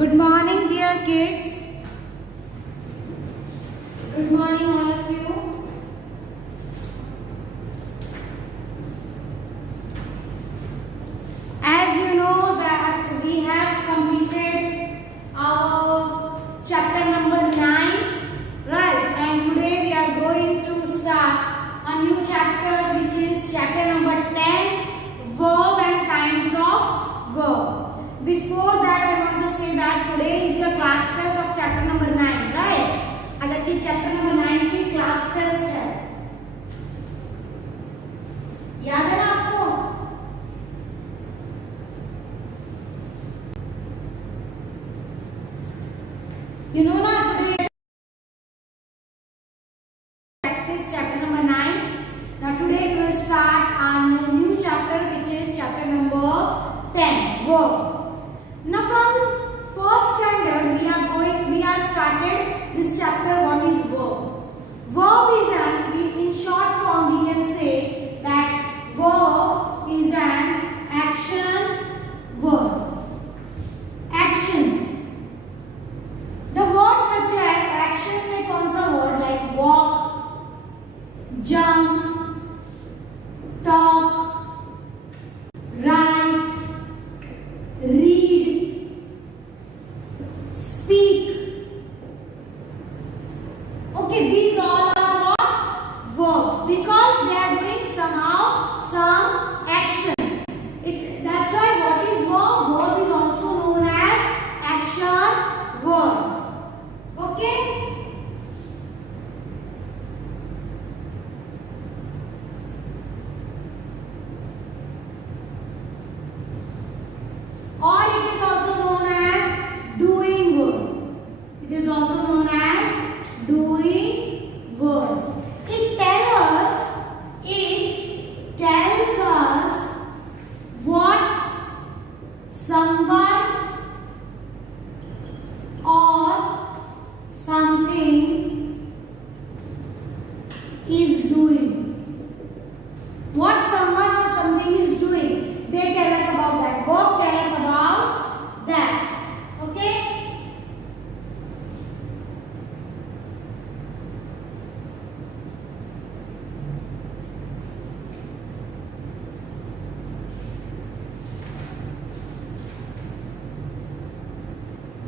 Good morning, dear kids. Good morning, all of you. As you know that we have completed our chapter number 9, right? And today we are going to start a new chapter, which is chapter number 10, Verb and Kinds of Verb. Before that, I want to say that today is the class test of chapter number 9, right? आज की chapter number 9 की class test है. याद है ना आपको? You know ना today practice chapter number 9. Now today we will start our new chapter, which is chapter number 10, Verb. Now from first standard we are started this chapter. What is verb? Verb is in short form we can say that verb is an action word. Action. The words such as action में कौन सा word like walk, jump, talk, write, read, speak. Okay, these all are what? Verbs, because they are doing somehow some action. That's why what is verb? Verb is also known as action word. Okay? Or it is also known as doing word. It is also known as doing words. It tells us what someone or something is doing. What someone or something is doing, they tell us about that. Verb tell us about that. Okay?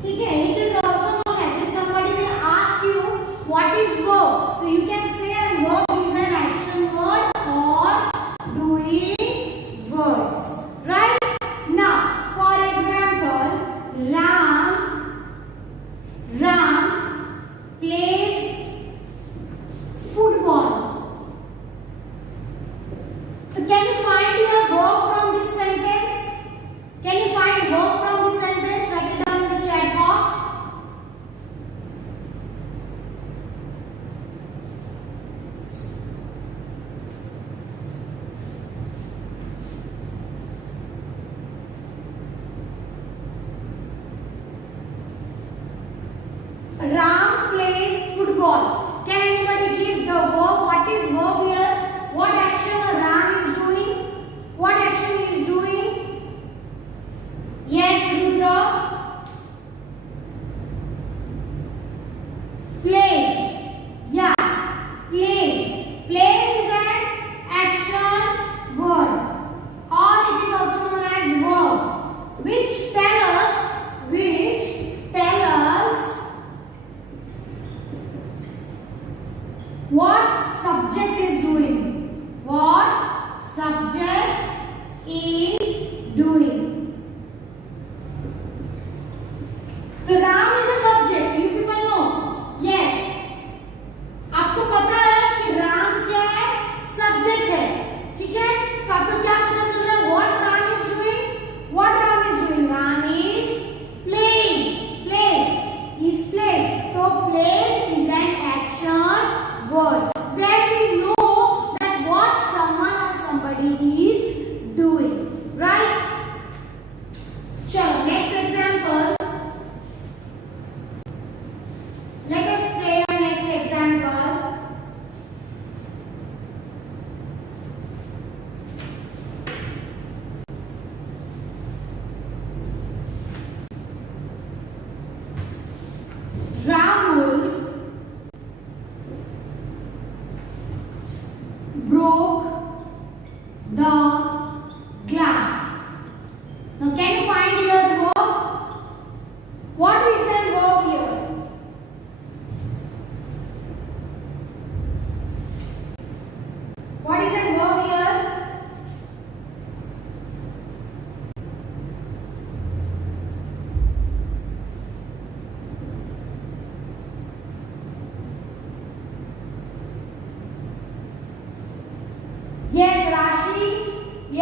ठीक है, it is also known as, if somebody will ask you what is verb, so you can say verb is an action word or doing words, right? Now, for example, Ram plays football. So can you find your verb from this sentence? Can you find verb from this sentence? Write it down in the chat box.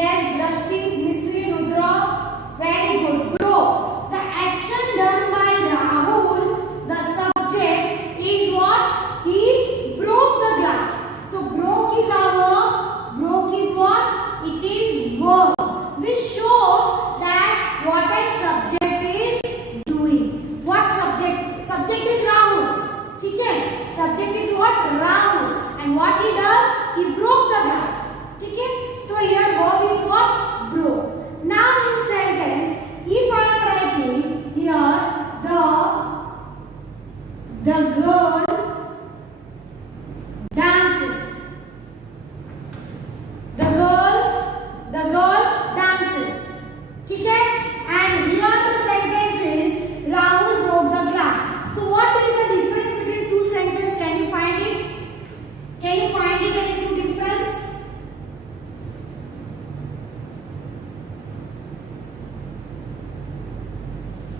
Yes, Drashti, Mistri, Rudra. Very good. Broke. The action done by Rahul, the subject, is what? He broke the glass. So broke is what? It is verb, which shows that what a subject is doing. What subject? Subject is Rahul. Okay? Subject is what? Rahul. And what he does? He broke the glass. Okay? So here verb is what? Broke. Now in sentence, if I am writing here the girl dances. The girl dances. Okay? And here the sentence is Rahul broke the glass. So what is the difference between two sentences? Can you find it? Can you find it any two difference?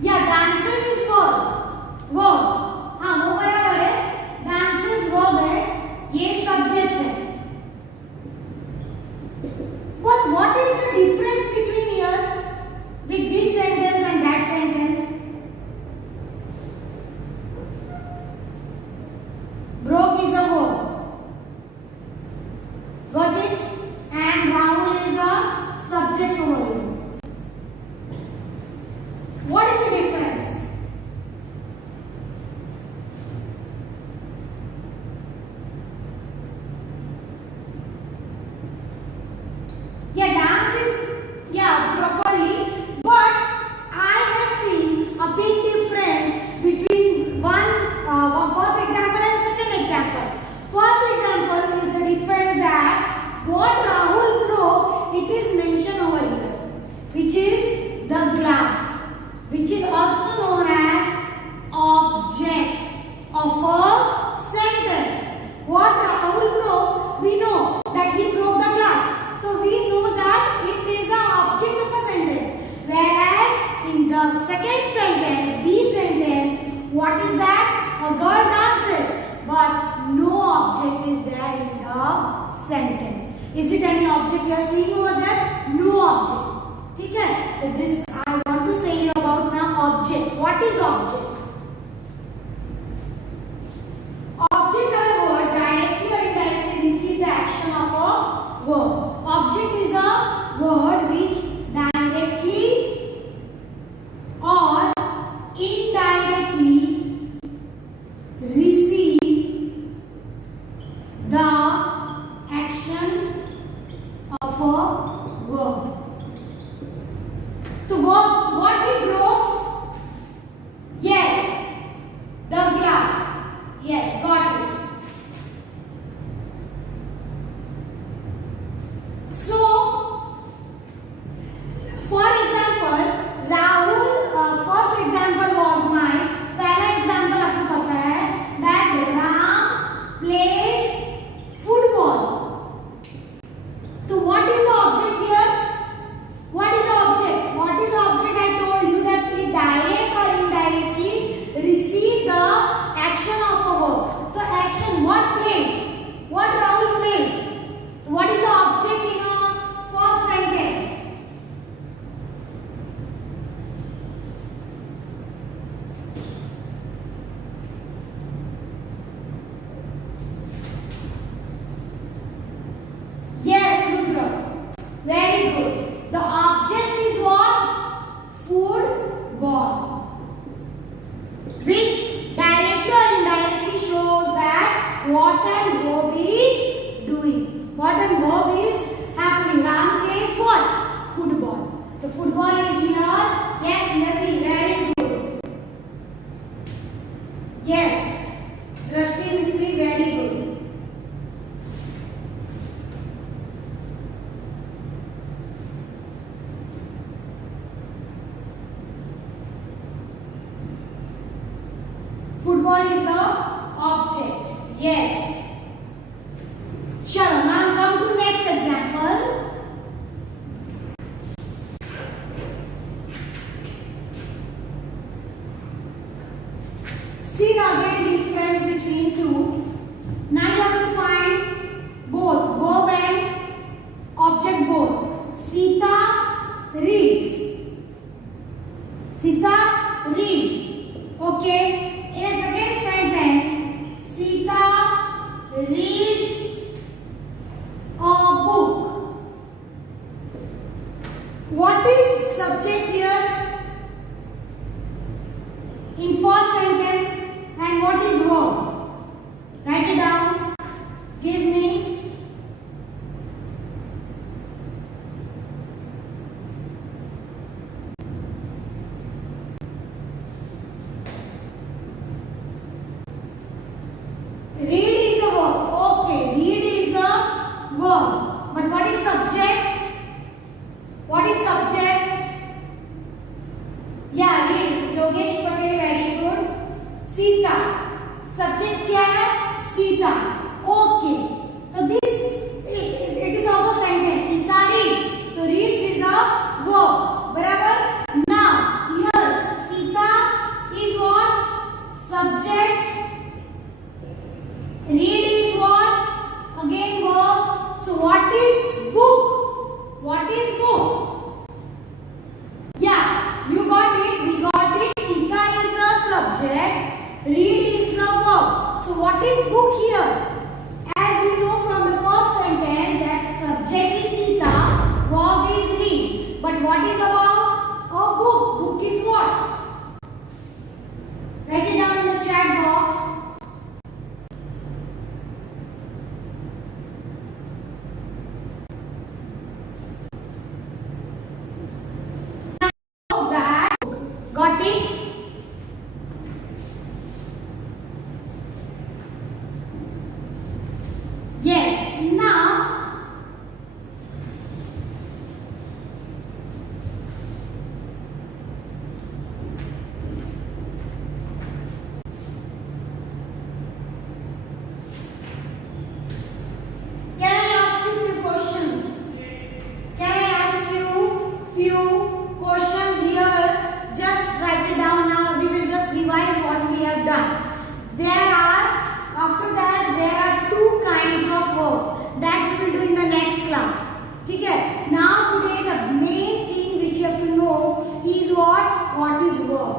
Yeah, dances is verb. हाँ वो बराबर है. Dances verb है. ये subject है. But what is the difference between here with this sentence and that sentence? Broke is a verb. Got it? And Rahul is a subject over here. What is the difference? Yeah, dance is properly, but I have seen a big difference between first example and second example. First example is the difference that what Rahul broke, it is mentioned over here, which is the glass, which is also known as object of a sentence. What Rahul broke, we know that he broke the glass. So we know that it is an object of a sentence. Whereas in the second sentence, B sentence, what is that? A girl dances, but no object is there in the sentence. Is it any object you are seeing over there? No object. Okay? So this I want to say about now object. What is object? Object are a word directly or indirectly receive the action of a verb. Object is a word which directly or indirectly receive the action of a verb. So what he broke? Yes, the glass. Yes, got it. So, for example, Rahul, first example was mine. पहला example आपको पता है that Ram plays football. So, what is the object here? What is the object? What is the object? I told you that it direct or indirectly receive the action of a verb. So, action, what plays? What Rahul plays? What is the object in a first sentence? Yes, Rudra. Very good. The object is what? Football. Which directly or indirectly shows that what an verb is doing. What an verb is happening. Ram plays what? Football. The football is here. Yes, Yavi. Very good. Yes. Drashti Mistri, very good. Football is the object. Yes. Chalo, now come to next example. See the again difference between two. Now you have to find both verb and object both. See Sita reads. Okay. In a second sentence, Sita reads a book. What is subject here in first sentence and what is verb? Write it down. Give me. Read is a verb. Okay, read is a verb. But what is subject? What is subject? Yeah, read. Yogesh Patel, very good. Sita. Subject क्या है? Sita. Okay. So this is also sentence. Sita reads. So reads is a verb. बराबर? Now here Sita is what? Subject. Read is what? Again verb. So what is book? What is book? Yeah, you got it. We got it. Sita is a subject. Read is a verb. So what is book here? As you know from the first sentence that subject is Sita, verb is read. But what is about a book? Book is what? Write it down in the chat box. Got it? Yes. Now can I ask you few questions? Can I ask you few questions here? Just write it down now. We will just revise what we have done. After that, there are two kinds of verb that we will do in the next class. Okay? Now today the main thing which you have to know is what is verb.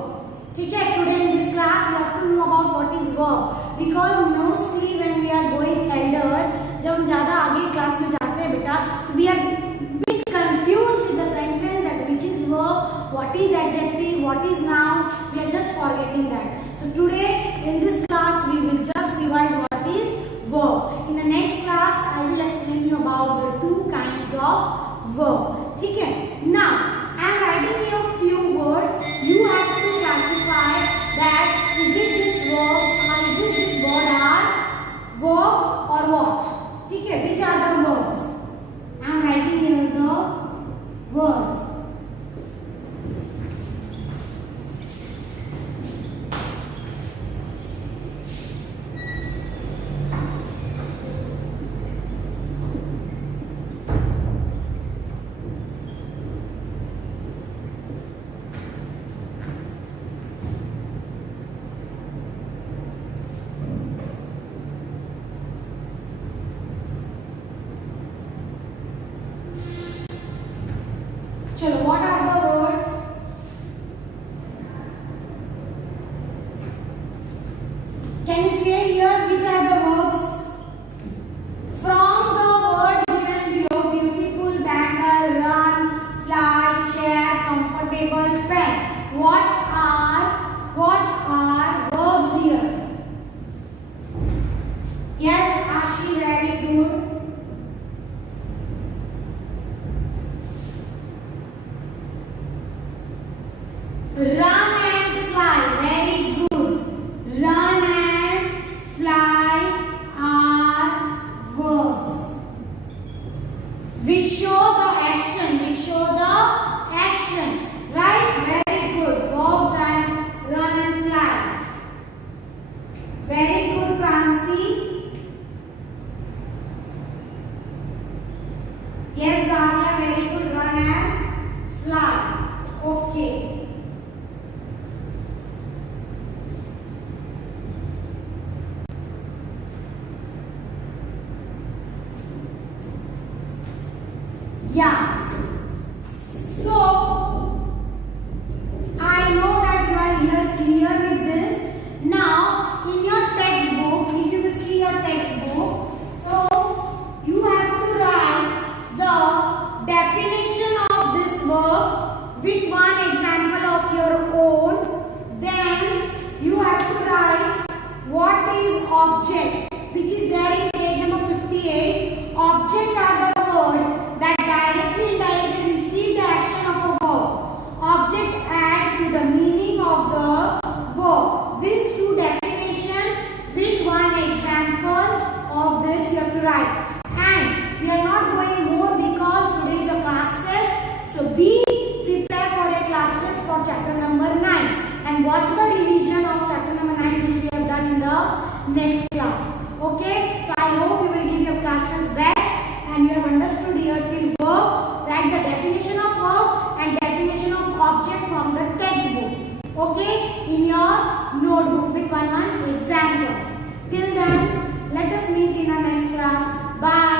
Okay? Today in this class you have to know about what is verb, because mostly when we are going elder, जब हम ज़्यादा आगे class में जाते हैं बेटा, we are bit confused with the sentence that which is verb, what is adjective, what is noun. We are just forgetting that. So today in this class we will just revise what is verb. In the next class I will explain you about the two kinds of verb. ठीक है? Now I am writing here few words. You have to classify that is it this verb or is this word are verb or what? ठीक है? Which are the verbs? I am writing here the words. चलो, what are the words? Can you say here which are the verbs? From the words given below, beautiful, bangle, run, fly, chair, comfortable, pen. What are verbs here? Yes, Ashi, very good. Run and fly, very good. Run and fly are verbs. We show the action, right? Very good. Verbs and run and fly. Very good, Pransi. Yes, Zavia, very good. Run and fly. Okay. Yeah. So I Okay, in your notebook with one example. Till then, let us meet in the next class. Bye.